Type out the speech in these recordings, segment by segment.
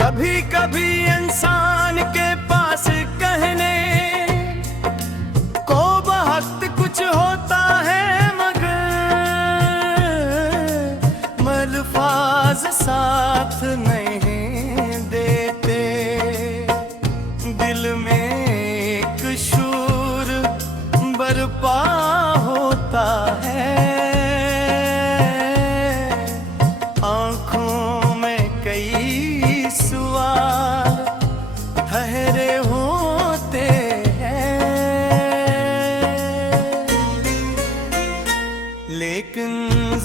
कभी कभी इंसान के पास कहने को बहुत कुछ होता है, मगर अल्फाज साथ नहीं देते। दिल में एक शूर बरपा होता है, आंखों में कई सवाल ठहरे होते हैं, लेकिन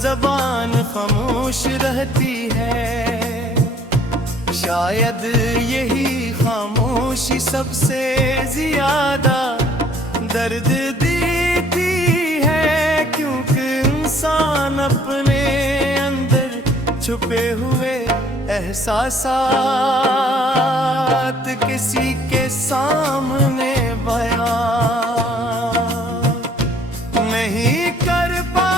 ज़बान खामोश रहती है। शायद यही खामोशी सबसे ज्यादा दर्द देती है, क्योंकि इंसान अपने अंदर छुपे हुए एहसासात किसी के सामने बयां नहीं कर पाता।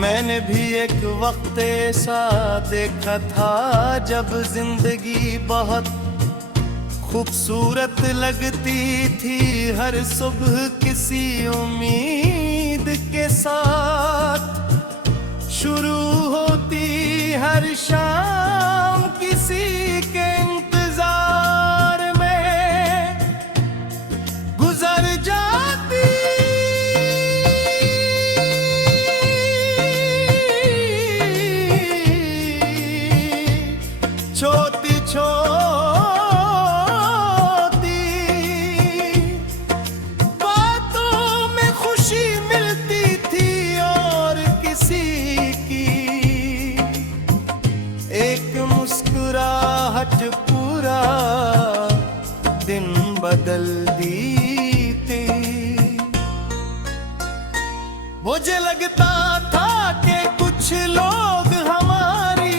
मैंने भी एक वक्त ऐसा देखा था, जब जिंदगी बहुत खूबसूरत लगती थी। हर सुबह किसी उम्मीद के साथ शुरू होती, हर शाम किसी के इंतजार में गुजर जाती। छोटी छोटी बातों में खुशी मिलती थी, और किसी की एक मुस्कुराहट पूरा दिन बदल देती। मुझे लगता था कि कुछ लोग हमारी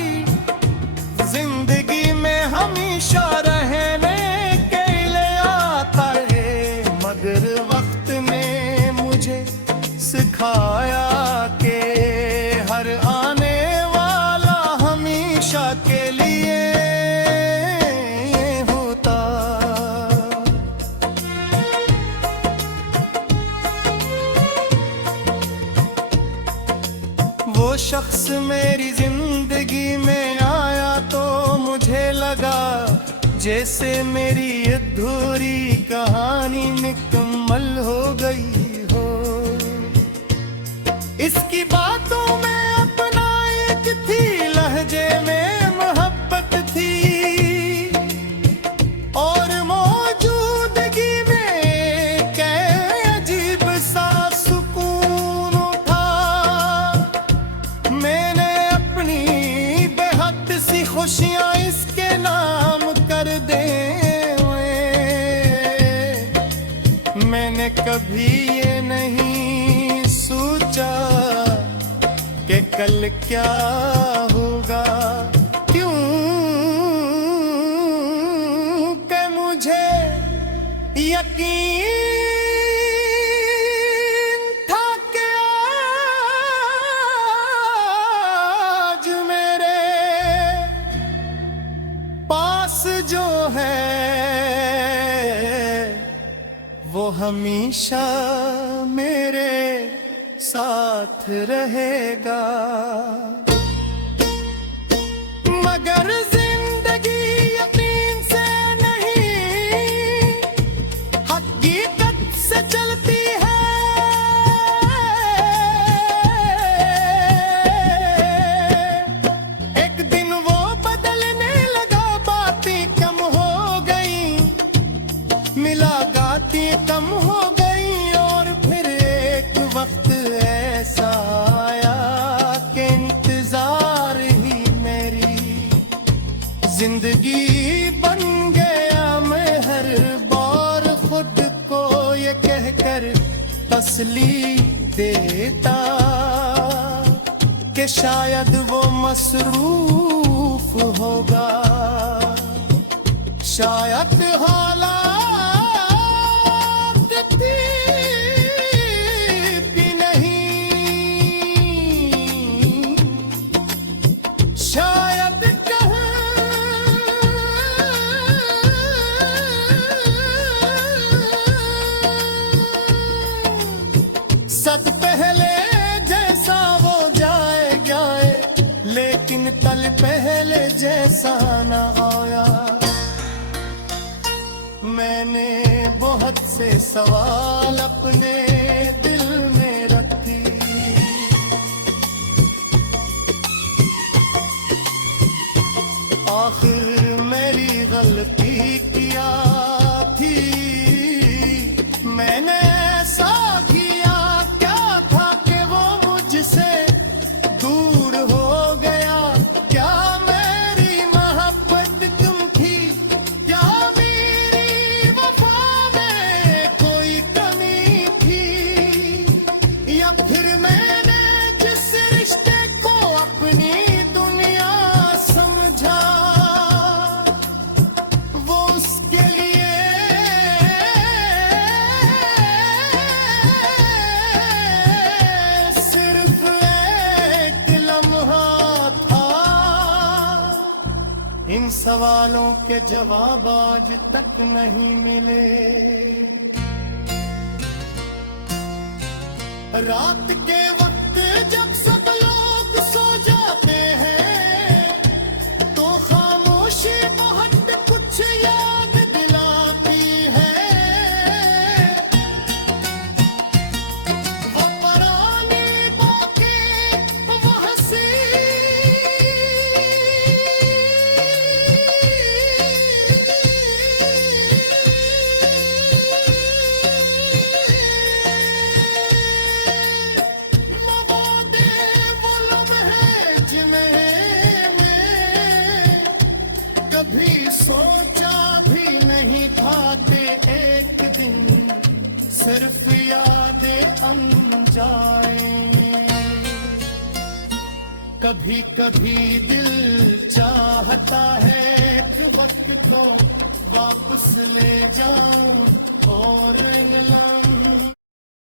जिंदगी में हमेशा रहने के लिए आता है, मगर वक्त ने मुझे सिखाया कि हर आने वाला हमेशा के लिए होता। वो शख्स मेरी जिंदगी में आया तो मुझे लगा जैसे मेरी अधूरी कहानी मुकम्मल हो गई हो। इसकी बातों में अपना एक थी, लहजे में मोहब्बत थी, और मौजूदगी में एक अजीब सा सुकून था। मैंने अपनी बेहद सी खुशियां इसके नाम कर दे। मैंने कभी ये नहीं सोचा कि कल क्या होगा, क्यों कि मुझे यकीन था कि आज मेरे पास जो है वो हमेशा मेरे साथ रहेगा। मगर जिंदगी यकीन से नहीं, हकीकत से चलती है। एक दिन वो बदलने लगा, बातें कम हो गई, मुलाकातें कम हो गई, और फिर एक वक्त ऐसा आया कि इंतजार ही मेरी जिंदगी बन गया। मैं हर बार खुद को ये कहकर तसल्ली देता कि शायद वो मसरूफ होगा, शायद हालात भी नहीं, शायद सद पहले जैसा वो जाए जाए, लेकिन कल पहले जैसा न आया। मैंने बहुत से सवाल अपने दिल में रखी, आखिर मेरी गलती क्या थी, मैंने ऐसा किया क्या था कि वो मुझसे दूर हो गया। क्या मेरी मोहब्बत कम थी, क्या मेरी वफा में कोई कमी थी, या फिर मैंने जिस रिश्ते को अपनी दुनिया समझा वो उसके लिए सिर्फ एक लम्हा था। इन सवालों के जवाब आज तक नहीं मिले। रात के वक्त जब सब लोग सो जाते हैं तो खामोशी बहुत कुछ याद दिलाती है। वो पुरानी बातें, वो हंसी, वो लम्हे जिन्हें मैं कभी सोचा भी नहीं था कि एक दिन सिर्फ यादें अन जाएं। कभी कभी दिल चाहता है कि वक्त को वापस ले जाऊं और इन